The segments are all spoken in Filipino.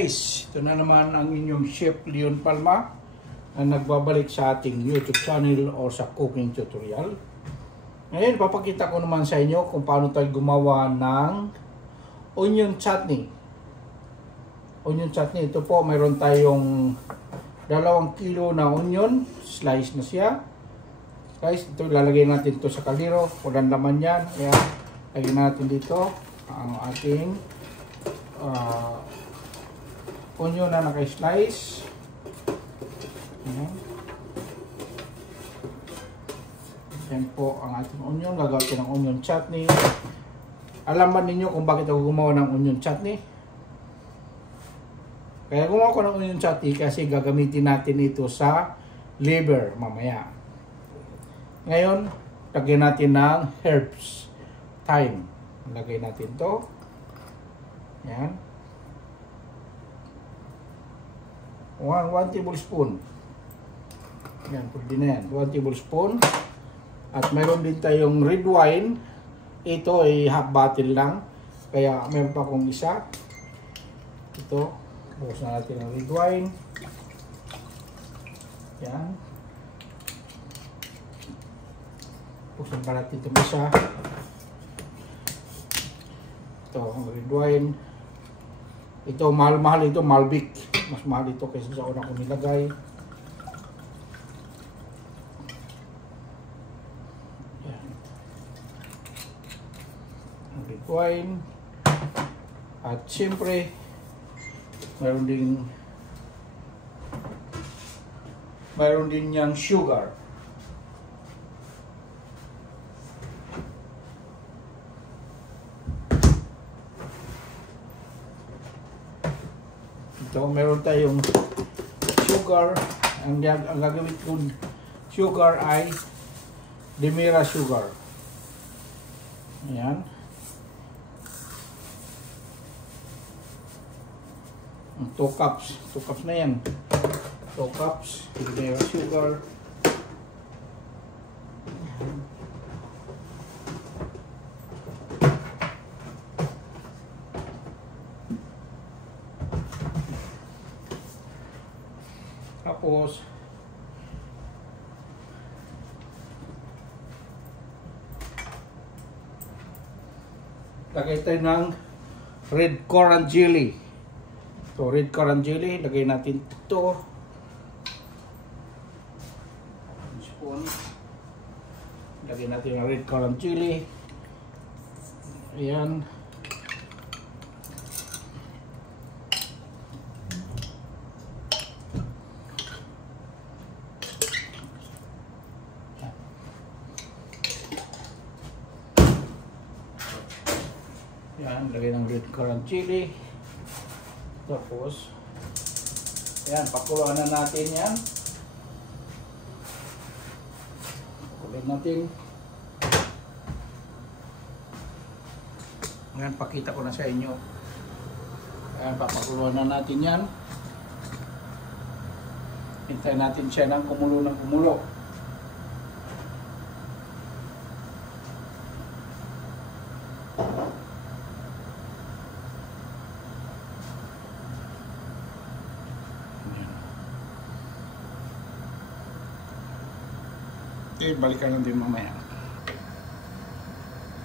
guys, ito na naman ang inyong Chef Leon Palma na nagbabalik sa ating YouTube channel o sa cooking tutorial. Ngayon, papakita ko naman sa inyo kung paano tayo gumawa ng onion chutney. Onion chutney, ito po, mayroon tayong 2 kilo na onion, slice na siya. Guys, ito ilalagay natin ito sa kaldero, walang laman yan. Ayan, lagyan natin dito ang ating onion na naka-slice. Ayan. Yan po ang ating onion. Gagawin ng onion chutney. Alam ba ninyo kung bakit ako gumawa ng onion chutney? Kaya gumawa ko ng onion chutney kasi gagamitin natin ito sa liver mamaya. Ngayon, lagyan natin ng herbs. Thyme. Lagay natin to. Yan. 1 tablespoon. Yan, pwede na yan. 1 tablespoon. At mayroon din tayong red wine. Ito ay half bottle lang. Kaya mayroon pa akong isa. Ito. Bukas na natin ang red wine. Yan. Buksan pa natin itong isa. Ito, ang red wine. Ito, mahal-mahal ito, Malbec. Mas mahal ito kaysa sa una ko nilagay. Yan. Ang red wine. At siyempre, mayroon din yung sugar. Ito, meron tayong sugar. Ang gagawin kong sugar ay Demerara sugar. Ayan. 2 cups. 2 cups na yan. 2 cups Demerara sugar. Tapos, lagay tayo ng red currant jelly. So, red currant jelly, lagay natin ito. Spoon. Lagay natin ng red currant jelly. Ayan. Yan, lagay ng red currant chili. Tapos, yan, pakuluan na natin yan. Pakuluan natin. Yan, pakita ko na sa inyo. Yan, papakuluan na natin yan. Hintayin natin siya ng kumulo ng kumulo. Okay, balikan natin mamaya.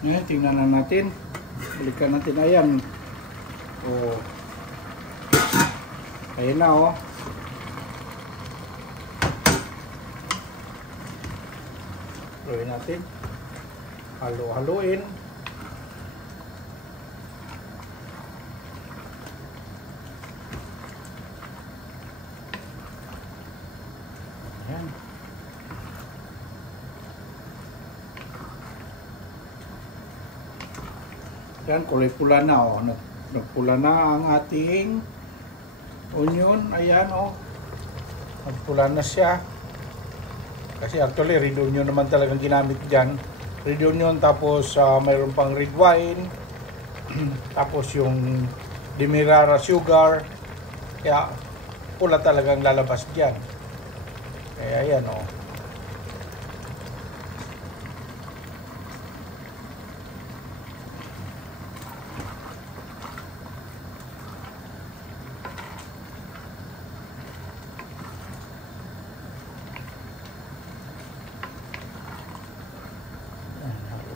Ngayon, tingnan na natin. Balikan natin. Ayan. Oh. Ayan na, oh. Haluin natin. Haluin. Ayan. Yan, kulay pula na, oh. Nagpula na ang ating onion. Ayan, oh. Nagpula na siya. Kasi actually, red onion naman talagang ginamit dyan. Red onion, tapos mayroon pang red wine. Tapos yung Demerara sugar. Kaya pula talagang lalabas dyan. Kaya ayan, oh.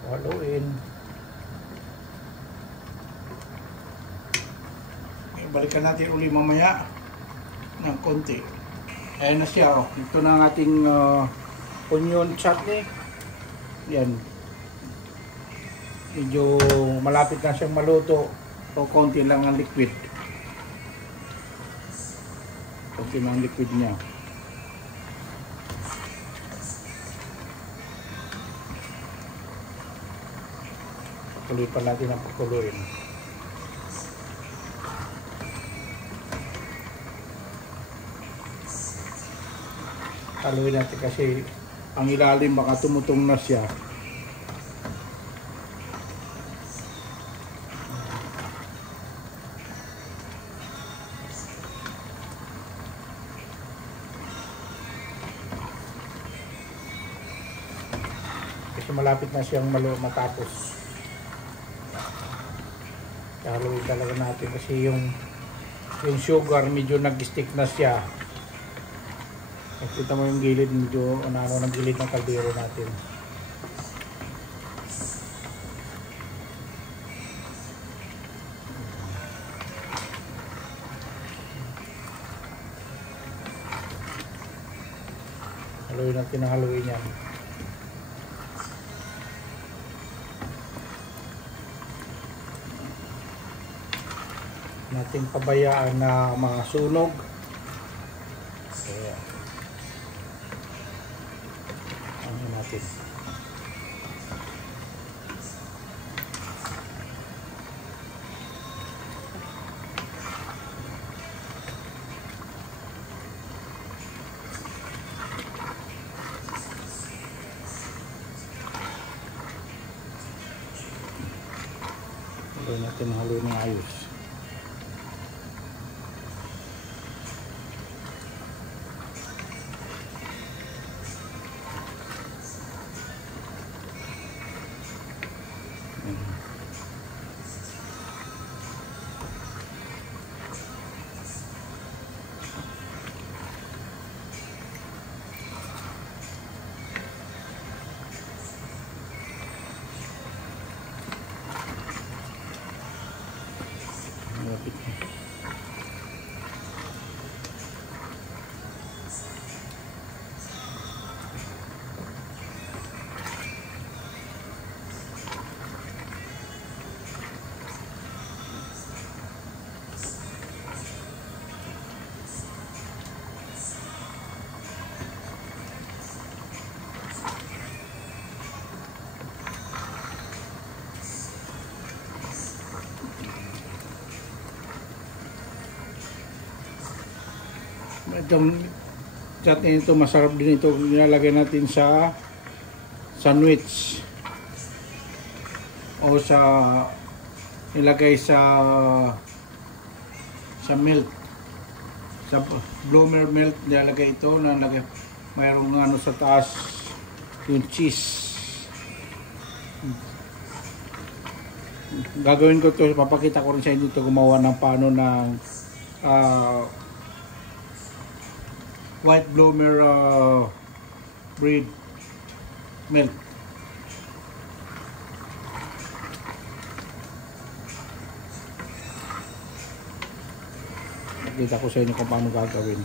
Haluin. Balikan natin uli mamaya ng konti. Ayan na siya. Oh. Ito na ang ating onion chutney. Yan. Medyo malapit na siyang maluto. So, konti lang ang liquid. Konti lang ang liquid niya. Tuloy pa natin ang pakuluin. Haluin natin kasi ang ilalim baka tumutong na siya. Kasi malapit na siyang matapos. Haluin talaga natin kasi yung sugar medyo nag-stick na siya. Kita mo yung gilid, medyo ano ng gilid ng kaldero natin. Haluin natin ang haluin yan. Natin pabayaan na masunog. Ayan. Ano natin? Haluin natin ang haluin ng ayos. Itong chutney nito masarap din ito, nilalagay natin sa sandwich o sa nilagay sa milk, sa bloomer milk nilalagay ito, nalagay mayroong ano sa taas yung cheese. Gagawin ko to, papakita ko rin sa inyo ito gumawa ng paano ng white bloomer bread milk. Nakita ko sa inyo kung paano gagawin.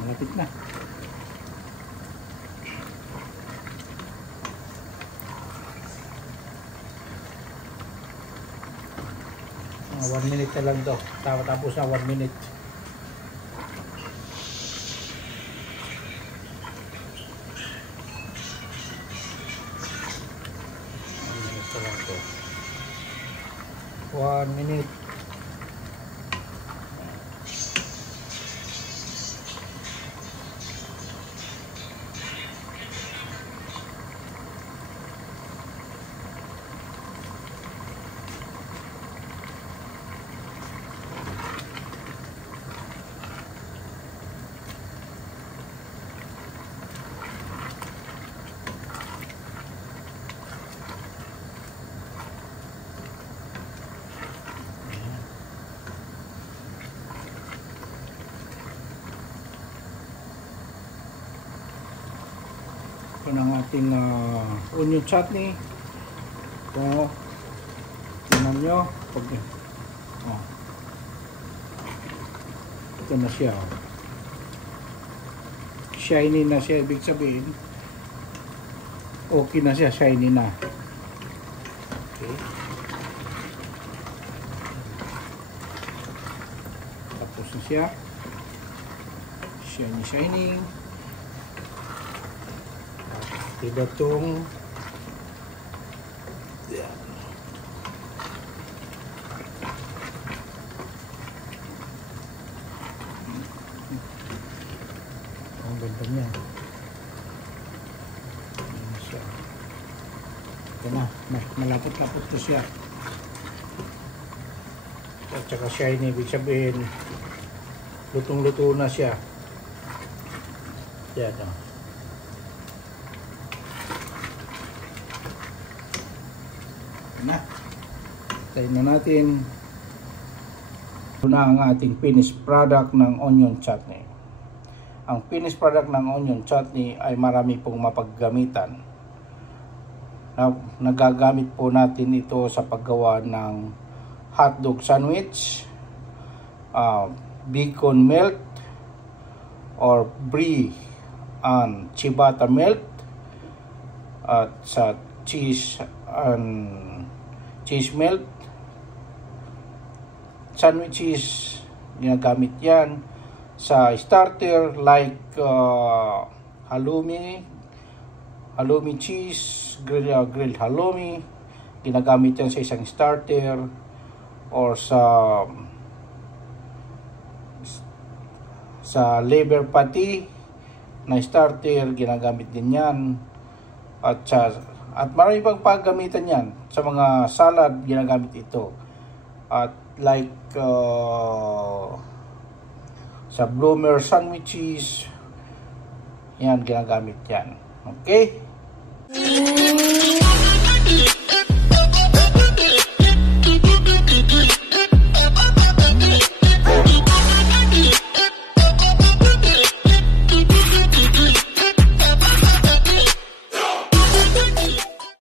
Malapit na. 1 minute na lang to. Tapos na 1 minute. Ito lang to. 1 minute. Ito na ang ating onion chutney. Ito, tingnan nyo. Ito na siya. Shiny na siya, ibig sabihin okay na siya, shiny na. Okay. Tapos na siya. Shiny. Diba itong yan. Ang ganda niya. Ito na, malapot-lapot to siya. At saka shiny, ibig sabihin lutong-luto na siya. Yan o. Na. Tayin na natin. Ito na ang ating finished product ng onion chutney. Ang finished product ng onion chutney ay marami pong mapaggamitan. Nagagamit po natin ito sa paggawa ng hotdog sandwich, bacon melt, or brie and ciabatta melt, at sa cheese melt sandwiches. Ginagamit yan sa starter like halloumi cheese, grilled halloumi. Ginagamit yan sa isang starter, or sa liver patty na starter, ginagamit din yan. At marami pang paggamitan yan. Sa mga salad, ginagamit ito. At like sa bloomer sandwiches, yan, ginagamit yan. Okay?